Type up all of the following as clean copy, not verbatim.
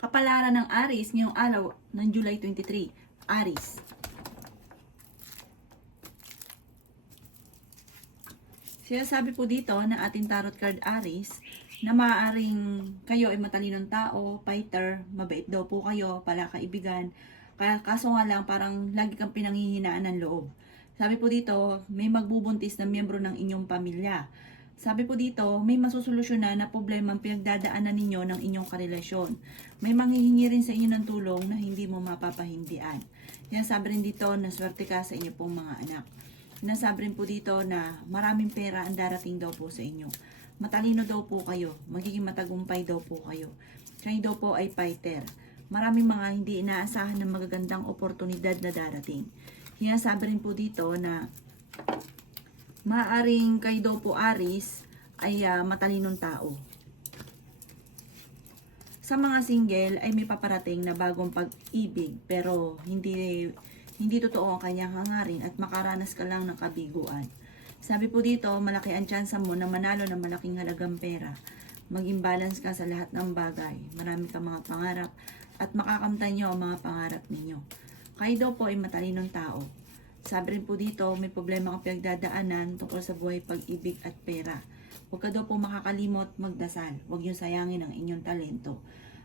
Kapalaran ng Aries ngayong araw ng July 23. Aries. Sinasabi po dito na ating tarot card Aries na maaaring kayo ay matalinong tao, fighter, mabait daw po kayo, palakaibigan. Kaso nga lang parang lagi kang pinanghihinaan ng loob. Sabi po dito, may magbubuntis na miyembro ng inyong pamilya. Sabi po dito, may masusolusyonan na problema ang pinagdadaanan ninyo ng inyong karelasyon. May manghihingi rin sa inyo ng tulong na hindi mo mapapahindian. Yan sabi rin dito na swerte ka sa inyo pong mga anak. Sinasabi rin po dito na maraming pera ang darating daw po sa inyo. Matalino daw po kayo. Magiging matagumpay daw po kayo. Kayo daw po ay fighter. Maraming mga hindi inaasahan ng magagandang oportunidad na darating. Sinasabi rin po dito na maaaring kayo daw po Aries ay matalinong tao. Sa mga single ay may paparating na bagong pag-ibig pero hindi totoo ang kanyang hangarin at makaranas ka lang ng kabiguan. Sabi po dito, malaki ang tsansa mo na manalo ng malaking halagang pera. Maging balance ka sa lahat ng bagay. Marami kang mga pangarap at makakamtan nyo ang mga pangarap ninyo. Kayo daw po ay matalinong tao. Sabi rin po dito, may problema kang pinagdadaanan tungkol sa buhay, pag-ibig at pera. Huwag ka daw po makakalimot magdasal. Huwag nyo sayangin ang inyong talento.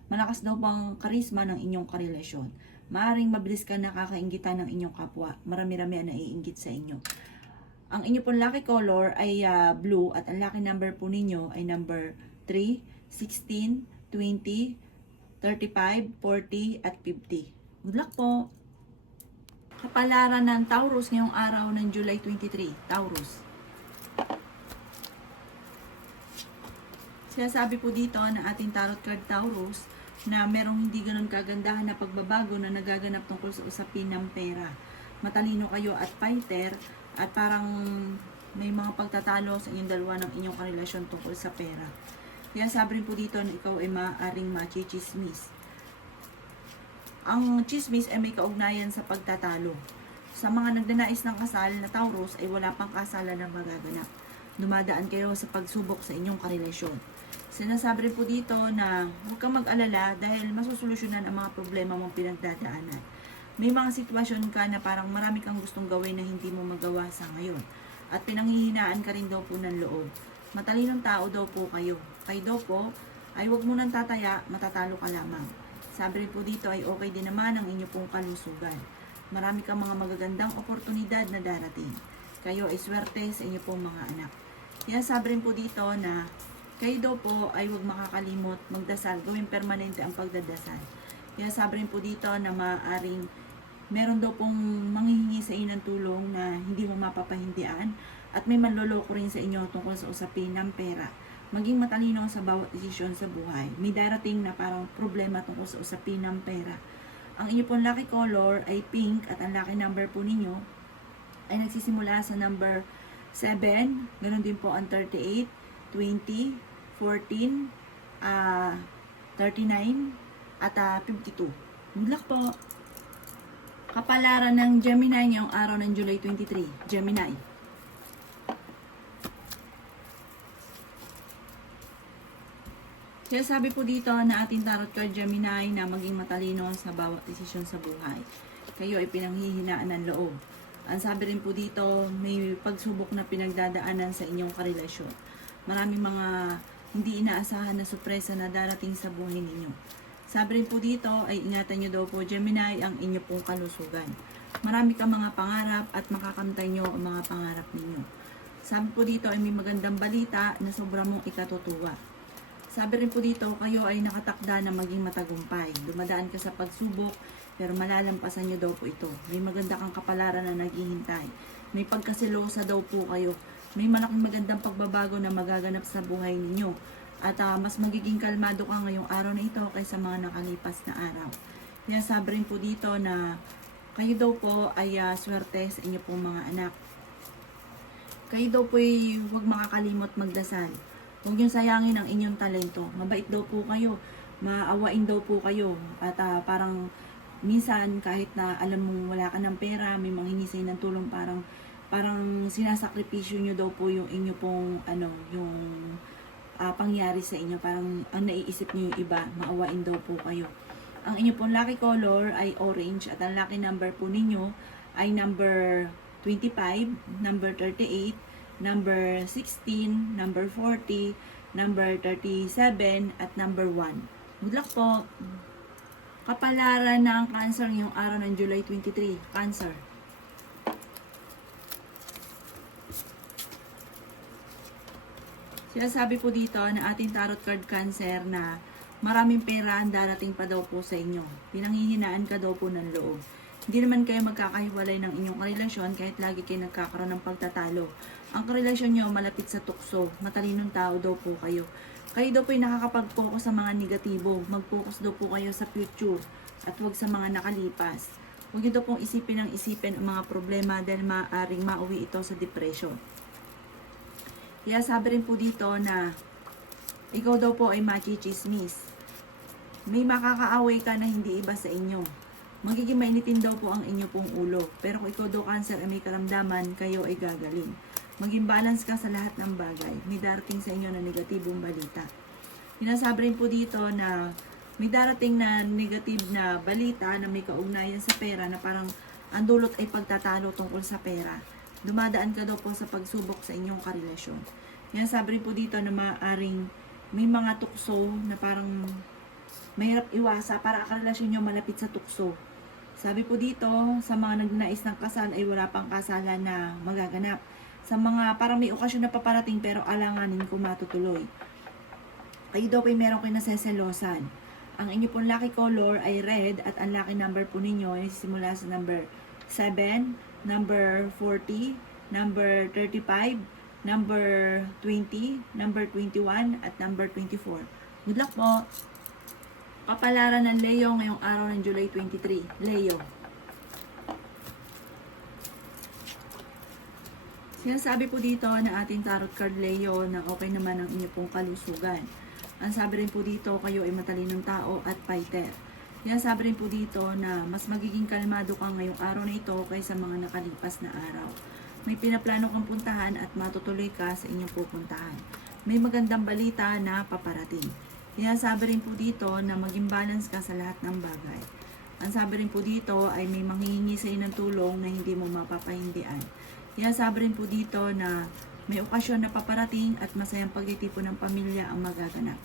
Malakas daw po ang karisma ng inyong karelasyon. Maaring mabilis ka nakakainggitan ng inyong kapwa. Marami-rami ang naiinggit sa inyo. Ang inyo pong lucky color ay blue at ang lucky number po ninyo ay number 3, 16, 20, 35, 40 at 50. Good luck po! Kapalaran ng Taurus ngayong araw ng July 23. Taurus. Sinasabi po dito na ating tarot card Taurus na merong hindi ganun kagandahan na pagbabago na nagaganap tungkol sa usapin ng pera. Matalino kayo at fighter at parang may mga pagtatalo sa inyong dalawa ng inyong karelasyon tungkol sa pera. Kaya sabi rin po dito na ikaw ay maaaring machismis. Ang chismis ay may kaugnayan sa pagtatalo. Sa mga nagdanais ng kasal na Taurus ay wala pang kasalan na magaganap. Dumadaan kayo sa pagsubok sa inyong karelasyon. Sinasabi rin po dito na huwag kang mag-alala dahil masusolusyonan ang mga problema mong pinagdadaanan. May mga sitwasyon ka na parang marami kang gustong gawin na hindi mo magawa sa ngayon. At pinanghihinaan ka rin daw po ng loob. Matalinong tao daw po kayo. Kayo daw po ay huwag mo nang tataya, matatalo ka lamang. Sabi rin po dito ay okay din naman ang inyo pong kalusugan. Marami kang mga magagandang oportunidad na darating. Kayo ay swerte sa inyo pong mga anak. Kaya sabi rin po dito na kayo daw po ay huwag makakalimot magdasal. Gawing permanente ang pagdadasal. Kaya sabi rin po dito na maaaring meron daw pong manghihingi sa inyo ng tulong na hindi mo mapapahindian at may manloloko rin sa inyo tungkol sa usapin ng pera. Maging matalino sa bawat desisyon sa buhay. May darating na parang problema tungkol sa usapin ng pera. Ang inyo pong lucky color ay pink at ang lucky number po ninyo ay nagsisimula sa number 7. Ganon din po ang 38, 20, 14, 39 at 52. Good luck po! Kapalaran ng Gemini ngayong araw ng July 23. Gemini. Kaya sabi po dito na ating tarot card Gemini na maging matalino sa bawat desisyon sa buhay. Kayo ay pinanghihinaan ng loob. Ang sabi rin po dito, may pagsubok na pinagdadaanan sa inyong karelasyon. Maraming mga hindi inaasahan na sorpresa na darating sa buhay ninyo. Sabi rin po dito ay ingatan nyo daw po Gemini ang inyo pong kalusugan. Marami kang mga pangarap at makakamtay nyo ang mga pangarap ninyo. Sabi po dito ay may magandang balita na sobrang mong ikatutuwa. Sabi rin po dito, kayo ay nakatakda na maging matagumpay. Dumadaan ka sa pagsubok, pero malalampasan nyo daw po ito. May maganda kang kapalaran na naghihintay. May pagkasilosa daw po kayo. May malaking magandang pagbabago na magaganap sa buhay ninyo. At mas magiging kalmado ka ngayong araw na ito kaysa mga nakalipas na araw. Kaya sabi rin po dito na kayo daw po ay swerte sa inyo pong mga anak. Kayo daw po ay huwag makakalimot magdasal. Huwag niyong sayangin ang inyong talento. Mabait daw po kayo. Maawain daw po kayo. At parang minsan kahit na alam mong wala ka ng pera, may manghingi sa'yo ng tulong, parang sinasakripisyo nyo daw po yung inyo pong yung pangyari sa inyo. Parang ang naiisip nyo yung iba, maawain daw po kayo. Ang inyo pong lucky color ay orange at ang lucky number po ninyo ay number 25, number 38, number 16, number 40, number 37, at number 1. Good luck po! Kapalaran ng Cancer ngayong araw ng July 23. Cancer. Sinasabi po dito na ating tarot card Cancer na maraming pera ang darating pa daw po sa inyo. Pinanghihinaan ka daw po ng loob. Hindi naman kayo magkakahiwalay ng inyong karelasyon kahit lagi kayo nagkakaroon ng pagtatalo. Ang karelasyon nyo malapit sa tukso. Matalinong tao daw po kayo. Kayo daw po ay nakakapag-focus sa mga negatibo. Mag-focus daw po kayo sa future at huwag sa mga nakalipas. Huwag nyo daw pong isipin ang mga problema dahil maaaring mauwi ito sa depression. Kaya sabi rin po dito na ikaw daw po ay machichismis. May makakaaway ka na hindi iba sa inyo. Magiging mainitin daw po ang inyo pong ulo. Pero kung ikaw daw Cancer ay may karamdaman, kayo ay gagaling. Maging balance ka sa lahat ng bagay. May darating sa inyo na negatibong balita. Sinasabi rin po dito na may darating na negative na balita na may kaugnayan sa pera na parang ang dulot ay pagtatalo tungkol sa pera. Dumadaan ka daw po sa pagsubok sa inyong karelasyon. Sinasabi rin po dito na maaaring may mga tukso na parang mahirap iwasa para ang karelasyon nyo malapit sa tukso. Sabi po dito, sa mga nagnais ng kasal ay wala pang kasalan na magaganap. Sa mga parang may okasyon na paparating pero alanganin kung matutuloy. Kayo daw po ay meron kayo naseselosan. Ang inyo pong lucky color ay red at ang lucky number po ninyo ay simula sa number 7, number 40, number 35, number 20, number 21, at number 24. Good luck po! Kapalaran ng Leo ngayong araw ng July 23. Leo. Sinasabi po dito na ating tarot card Leo na okay naman ang inyo pong kalusugan. Ang sabi rin po dito, kayo ay matalinong tao at fighter. Sinasabi rin po dito na mas magiging kalmado ka ngayong araw na ito kaysa mga nakalipas na araw. May pinaplano kang puntahan at matutuloy ka sa inyong pupuntahan. May magandang balita na paparating. Sinasabi rin po dito na maging balance ka sa lahat ng bagay. Ang sabi rin po dito ay may manghihingi sa iyo ng tulong na hindi mo mapapahindian. Sinasabi rin po dito na may okasyon na paparating at masayang pagtitipon ng pamilya ang magaganap.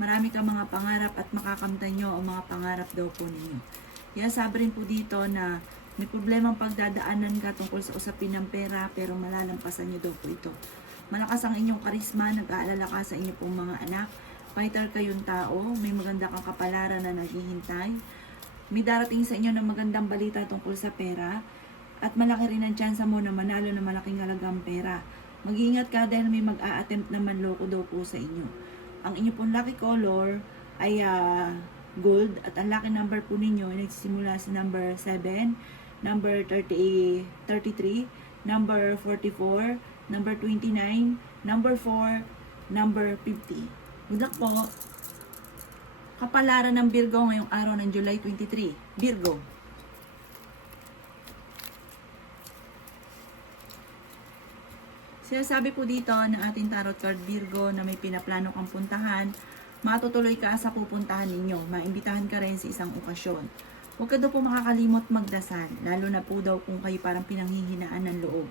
Marami kang mga pangarap at makakamtan nyo ang mga pangarap daw po ninyo. Sinasabi rin po dito na may problemang pagdadaanan ka tungkol sa usapin ng pera pero malalampasan nyo daw po ito. Malakas ang inyong karisma, nag-aalala ka sa inyong pong mga anak. Fighter kayong tao, may maganda kang kapalaran na naghihintay. May darating sa inyo ng magandang balita tungkol sa pera. At malaki rin ang tsansa mo na manalo na malaking halagang pera. Mag-iingat ka dahil may mag-a-attempt na manloko daw po sa inyo. Ang inyo pong lucky color ay gold. At ang lucky number po ninyo ay nagsisimula sa number 7, number 33, number 44, number 29, number 4, number 50. Good luck po. Kapalaran ng Virgo ngayong araw ng July 23. Virgo. Sinasabi po dito na ating tarot card Virgo na may pinaplano kang puntahan, matutuloy ka sa pupuntahan ninyo. Maimbitahan ka rin sa isang okasyon. Huwag ka daw po makakalimot magdasal, lalo na po daw kung kayo parang pinanghihinaan ng loob.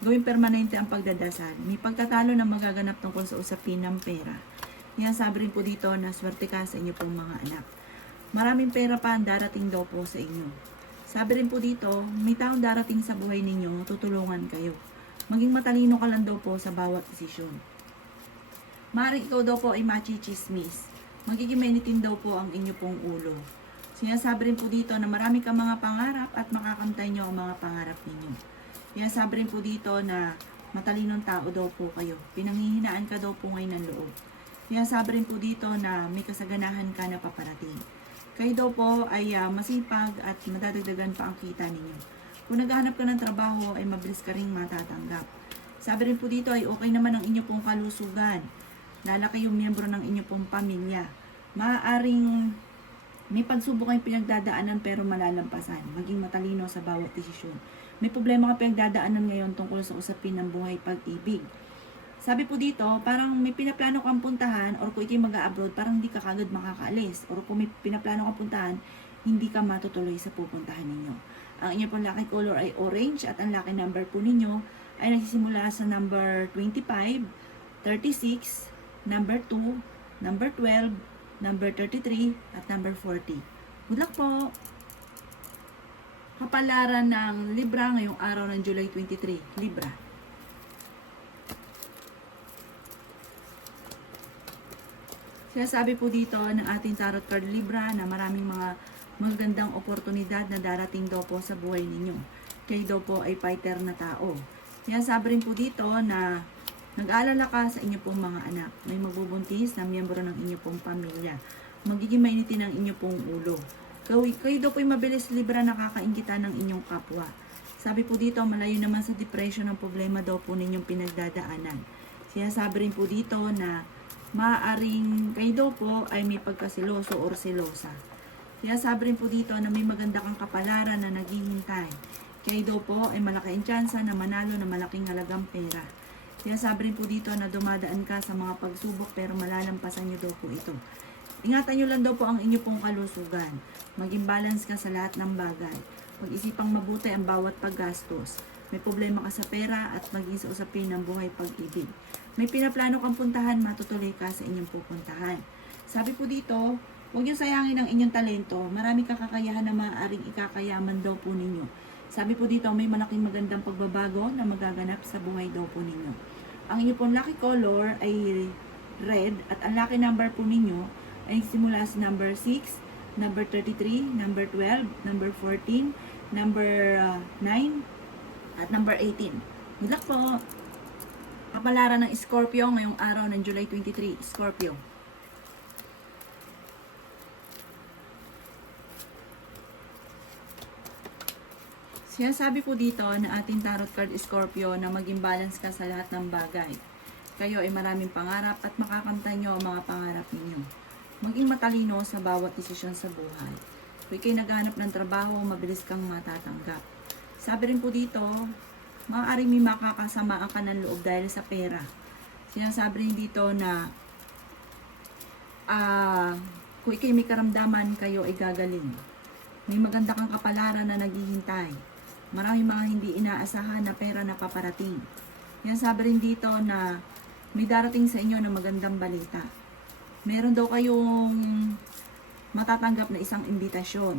Gawing permanente ang pagdadasal. May pagtatalo na magaganap tungkol sa usapin ng pera. Sabi rin po dito na swerte ka sa inyo pong mga anak. Maraming pera pa ang darating daw po sa inyo. Sabi rin po dito, may taong darating sa buhay ninyo, tutulungan kayo. Maging matalino ka lang daw po sa bawat desisyon. Maaaring ikaw daw po ay machichismis. Magiging mainitin daw po ang inyo pong ulo. Sinasabi rin po dito na marami kang mga pangarap at makakamtay nyo ang mga pangarap ninyo. Sinasabi rin po dito na matalinong tao daw po kayo. Pinanghihinaan ka daw po ngayon ng loob. Sinasabi rin po dito na may kasaganahan ka na paparating. Kayo daw po ay masipag at madadagdagan pa ang kita ninyo. Kung naghahanap ka ng trabaho ay mabilis ka ring matatanggap. Sabi rin po dito ay okay naman ang inyo pong kalusugan. Lalaki yung miyembro ng inyo pong pamilya. Maaaring may pagsubok kayong pinagdadaanan pero malalampasan. Maging matalino sa bawat desisyon. May problema ka pinagdadaanan ngayon tungkol sa usapin ng buhay pag-ibig. Sabi po dito, parang may pinaplano kang puntahan or kung ikay mag-abroad, parang hindi ka kagad makakaalis. Or kung may pinaplano kang puntahan, hindi ka matutuloy sa pupuntahan ninyo. Ang inyo pong lucky color ay orange at ang lucky number po ninyo ay nagsisimula sa number 25, 36, number 2, number 12, number 33, at number 40. Good luck po! Kapalaran ng Libra ngayong araw ng July 23. Libra. Sinasabi po dito ng ating tarot card Libra na maraming mga magandang oportunidad na darating daw po sa buhay ninyo. Kayo daw po ay fighter na tao. Sinasabi rin po dito na nag-aalala ka sa inyo pong mga anak. May magbubuntis na miyembro ng inyo pong pamilya. Magiging mainitin ang inyo pong ulo. Kayo daw po ay mabilis Libra nakakainggitan ng inyong kapwa. Sabi po dito, malayo naman sa depression ang problema daw po ninyong pinagdadaanan. Sinasabi rin po dito na maaaring kayo daw po ay may pagkasiloso or silosa. Sinasabi rin po dito na may maganda kang kapalaran na naghihintay. Kayo daw po ay malaki ang tsansa na manalo na malaking halagang pera. Sinasabi rin po dito na dumadaan ka sa mga pagsubok pero malalampasan nyo daw po ito. Ingatan nyo lang daw po ang inyo pong kalusugan. Maging balance ka sa lahat ng bagay. Pag-isipang mabuti ang bawat paggastos. May problema ka sa pera at maging sa usapin ng buhay pag-ibig. May pinaplano kang puntahan, matutuloy ka sa inyong pupuntahan. Sabi po dito, huwag niyo sayangin ang inyong talento. Marami kakayahan na maaaring ikakayaman daw po ninyo. Sabi po dito, may malaking magandang pagbabago na magaganap sa buhay daw po ninyo. Ang inyong pong lucky color ay red at ang lucky number po ninyo ay simula sa number 6, number 33, number 12, number 14, number 9, at number 18. Good luck po! Kapalaran ng Scorpio ngayong araw ng July 23. Scorpio. Sinasabi po dito na ating tarot card Scorpio na maging balance ka sa lahat ng bagay. Kayo ay maraming pangarap at makakamtan nyo ang mga pangarap ninyo. Maging matalino sa bawat desisyon sa buhay. Kung ikay naghanap ng trabaho, mabilis kang matatanggap. Sabi rin po dito, maaaring may makakasamaan ka ng loob dahil sa pera. Sinasabi rin dito na kung ikay may karamdaman, kayo ay gagaling. May maganda kang kapalaran na naghihintay. Maraming mga hindi inaasahan na pera na paparating. Sinasabi rin dito na may darating sa inyo na magandang balita. Meron daw kayong matatanggap na isang imbitasyon.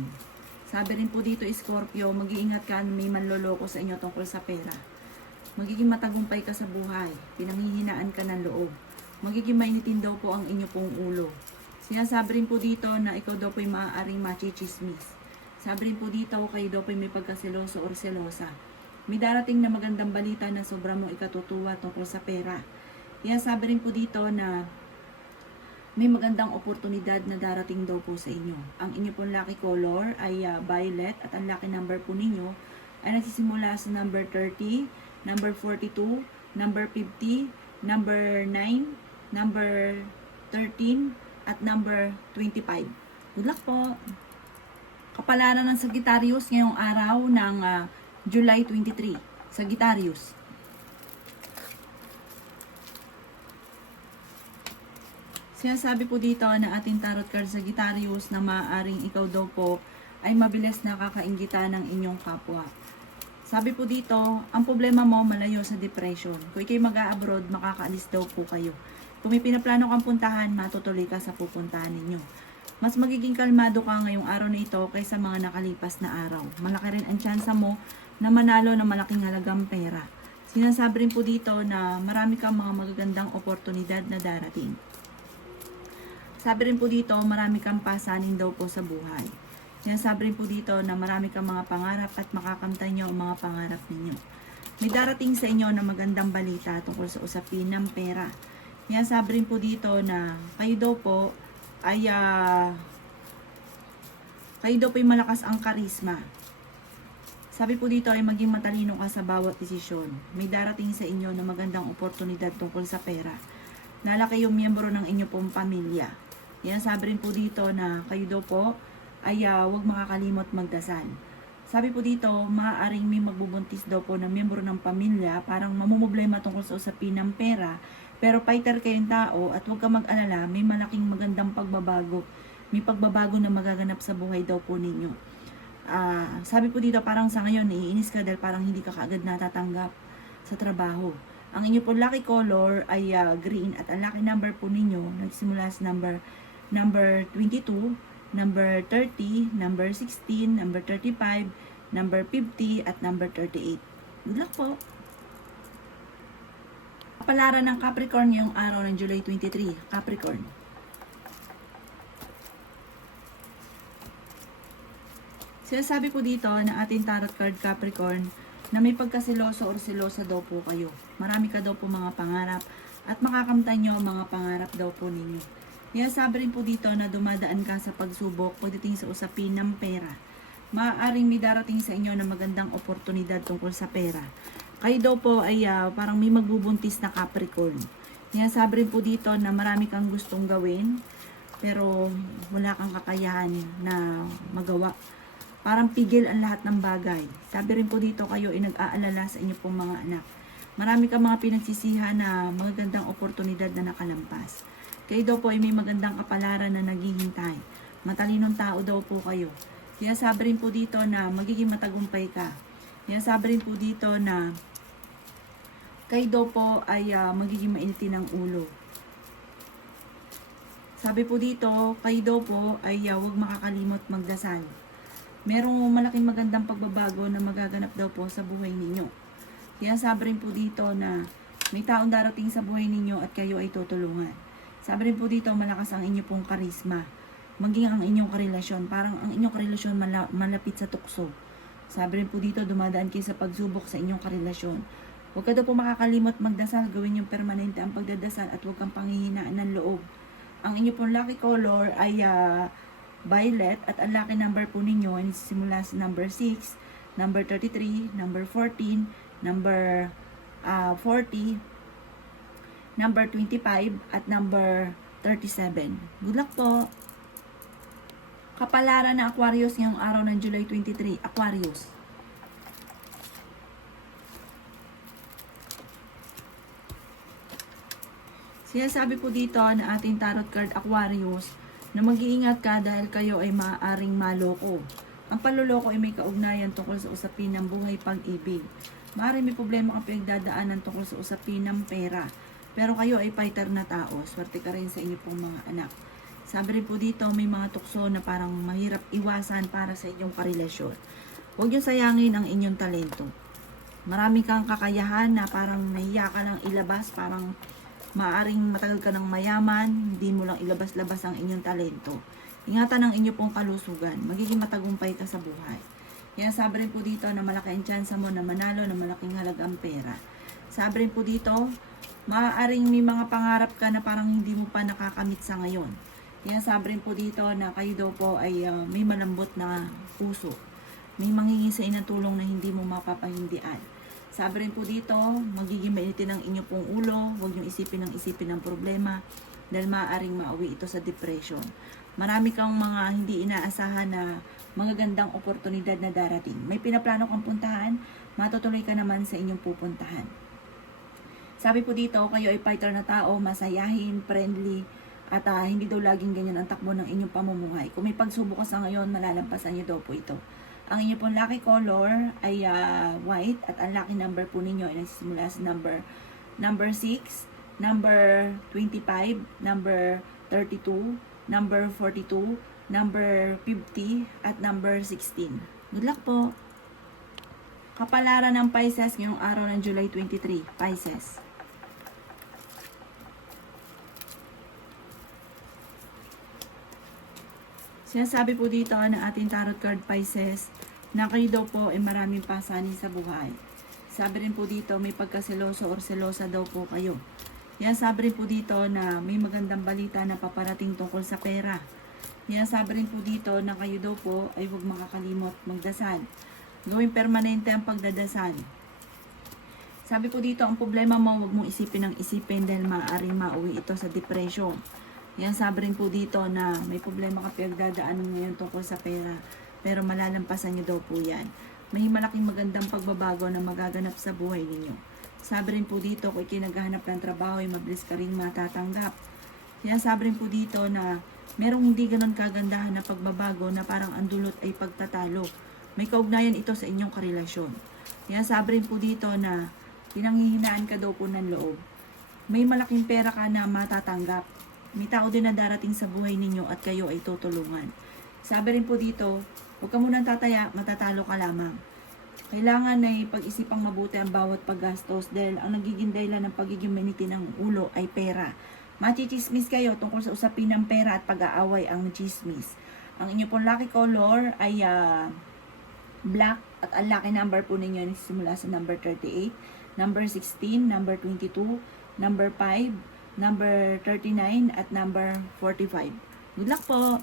Sabi rin po dito, Scorpio, mag-iingat ka na may manloloko sa inyo tungkol sa pera. Magiging matagumpay ka sa buhay. Pinanghihinaan ka ng loob. Magiging mainitin daw po ang inyo pong ulo. Sinasabi rin po dito na ikaw daw po ay maaaring machichismis. Sabi rin po dito, kayo daw po ay may pagkasiloso or selosa. May darating na magandang balita na sobra mo ikatutuwa tungkol sa pera. Sinasabi rin po dito na may magandang oportunidad na darating daw po sa inyo. Ang inyo pong lucky color ay violet at ang lucky number po ninyo ay nagsisimula sa number 30, number 42, number 50, number 9, number 13, at number 25. Good luck po! Kapalaran ng Sagittarius ngayong araw ng July 23. Sagittarius. Sinasabi po dito na ating tarot card Sagittarius na maaaring ikaw daw po ay mabilis nakakainggitan ng inyong kapwa. Sabi po dito, ang problema mo malayo sa depression. Kung ikay mag-a-abroad, makakaalis daw po kayo. Kung may pinaplano kang puntahan, matutuloy ka sa pupuntahan ninyo. Mas magiging kalmado ka ngayong araw na ito kaysa mga nakalipas na araw. Malaki rin ang tsansa mo na manalo ng malaking halagang pera. Sinasabi rin po dito na marami kang mga magagandang oportunidad na darating. Sabi rin po dito, marami kang pasanin daw po sa buhay. Sinasabi rin po dito na marami kang mga pangarap at makakamtan nyo ang mga pangarap ninyo. May darating sa inyo na magandang balita tungkol sa usapin ng pera. Sinasabi rin po dito na kayo daw po ay malakas ang karisma. Sabi po dito ay maging matalino ka sa bawat desisyon. May darating sa inyo na magandang oportunidad tungkol sa pera. Lalaki yung miyembro ng inyo pong pamilya. Yan sabi rin po dito na kayo daw po ay huwag makakalimot magdasal. Sabi po dito, maaaring may magbubuntis daw po na miyembro ng pamilya, parang mamumblema tungkol sa usapin ng pera, pero fighter kayong tao at huwag ka mag-alala, may malaking magandang pagbabago. May pagbabago na magaganap sa buhay daw po ninyo. Sabi po dito, parang sa ngayon, naiinis ka dahil parang hindi ka kaagad natatanggap sa trabaho. Ang inyo po lucky color ay green at ang lucky number po ninyo, nagsimula sa number 22, number 30, number 16, number 35, number 50, at number 38. Good luck po! Kapalaran ng Capricorn ngayong araw ng July 23. Capricorn. Sinasabi po dito na ating tarot card Capricorn na may pagkasiloso or silosa daw po kayo. Marami ka daw po mga pangarap at makakamtan nyo mga pangarap daw po ninyo. Sabi rin po dito na dumadaan ka sa pagsubok pagdating sa usapin ng pera. Maaaring may darating sa inyo na magandang oportunidad tungkol sa pera. Kayo daw po ay parang may magbubuntis na Capricorn. Sabi rin po dito na marami kang gustong gawin pero wala kang kakayahan na magawa. Parang pigil ang lahat ng bagay. Sabi rin po dito kayo ay nag-aalala sa inyo pong mga anak. Marami kang mga pinagsisihan na magandang oportunidad na nakalampas. Kayo daw po ay may magandang kapalaran na naghihintay. Matalinong tao daw po kayo. Kaya sabi rin po dito na magiging matagumpay ka. Kaya sabi rin po dito na kayo daw po ay magiging mainitin ng ulo. Sabi po dito, kayo daw po ay huwag makakalimot magdasal. Merong malaking magandang pagbabago na magaganap daw po sa buhay ninyo. Kaya sabi rin po dito na may taong darating sa buhay ninyo at kayo ay tutulungan. Sabi rin po dito, malakas ang inyo pong karisma. Maging ang inyong karelasyon. Parang ang inyong karelasyon malapit sa tukso. Sabi rin po dito, dumadaan kayo sa pagsubok sa inyong karelasyon. Huwag ka daw po makakalimot magdasal. Gawin yung permanente ang pagdadasal at huwag kang panghihinaan ng loob. Ang inyo pong lucky color ay violet at ang lucky number po ninyo ay simula sa number 6, number 33, number 14, number 40, number 25, at number 37. Good luck po! Kapalaran ng Aquarius ngayong araw ng July 23. Aquarius. Sinasabi po dito na ating tarot card Aquarius na mag-iingat ka dahil kayo ay maaaring maloko. Ang panloloko ay may kaugnayan tungkol sa usapin ng buhay pag-ibig. Maaaring may problema kang pinagdadaanan tungkol sa usapin ng pera. Pero kayo ay fighter na tao. Swerte ka rin sa inyo pong mga anak. Sabi rin po dito, may mga tukso na parang mahirap iwasan para sa inyong karelasyon. Huwag niyo sayangin ang inyong talento. Marami kang kakayahan na parang nahiya ka lang ilabas, parang maaring matagal ka ng mayaman, hindi mo lang ilabas-labas ang inyong talento. Ingatan ang inyong pong kalusugan. Magiging matagumpay ka sa buhay. Kaya sabi rin po dito na malaki ang tsansa mo na manalo na malaking halagang pera. Sabi rin po dito, maaaring may mga pangarap ka na parang hindi mo pa nakakamit sa ngayon. Kaya sabi rin po dito na kayo daw po ay may malambot na puso. May manghingi sa inang tulong na hindi mo mapapahindian. Sabi rin po dito, magiging mainitin ang inyo pong ulo, huwag niyong isipin ng problema dahil maaaring mauwi ito sa depression. Marami kang mga hindi inaasahan na magagandang oportunidad na darating. May pinaplano kang puntahan, matutuloy ka naman sa inyong pupuntahan. Sabi po dito, kayo ay fighter na tao, masayahin, friendly, at hindi daw laging ganyan ang takbo ng inyong pamumuhay. Kung may pagsubok ka sa ngayon, malalampasan niyo daw po ito. Ang inyo pong lucky color ay white at ang lucky number po ninyo ay nagsisimula sa number 6, number 25, number 32, number 42, number 50, at number 16. Good luck po! Kapalaran ng Pisces ngayong araw ng July 23. Pisces. Sinasabi po dito na ating tarot card Pisces na kayo daw po ay maraming pasanin sa buhay. Sabi rin po dito may pagkaseloso or selosa daw po kayo. Yan sabi rin po dito na may magandang balita na paparating tungkol sa pera. Yan sabi rin po dito na kayo daw po ay huwag makakalimot magdasal. Gawing permanente ang pagdadasal. Sabi po dito ang problema mo huwag mong isipin ng isipin dahil maaaring mauwi ito sa depression. Yan sabi rin po dito na may problema ka pinagdadaanan ngayon tungkol sa pera. pero malalampasan niyo daw po yan. May malaking magandang pagbabago na magaganap sa buhay ninyo. Sabi rin po dito, kung ikinaghahanap ng trabaho, ay mabilis ka rin matatanggap. Kaya sabi rin po dito na merong hindi ganon kagandahan na pagbabago na parang ang dulot ay pagtatalo. May kaugnayan ito sa inyong karelasyon. Kaya sabi rin po dito na pinanghihinaan ka daw po ng loob. May malaking pera ka na matatanggap. May tao din na darating sa buhay ninyo at kayo ay tutulungan. Sabi rin po dito, huwag ka munang tataya, matatalo ka lamang. Kailangan ay pag-isipang mabuti ang bawat paggastos dahil ang nagiging dahilan ng pagiging maniti ng ulo ay pera. Machichismis kayo tungkol sa usapin ng pera at pag-aaway ang chismis. Ang inyo pong lucky color ay black at ang lucky number po ninyo simula sa number 38, number 16, number 22, number 5, number 39 at number 45. Good luck po!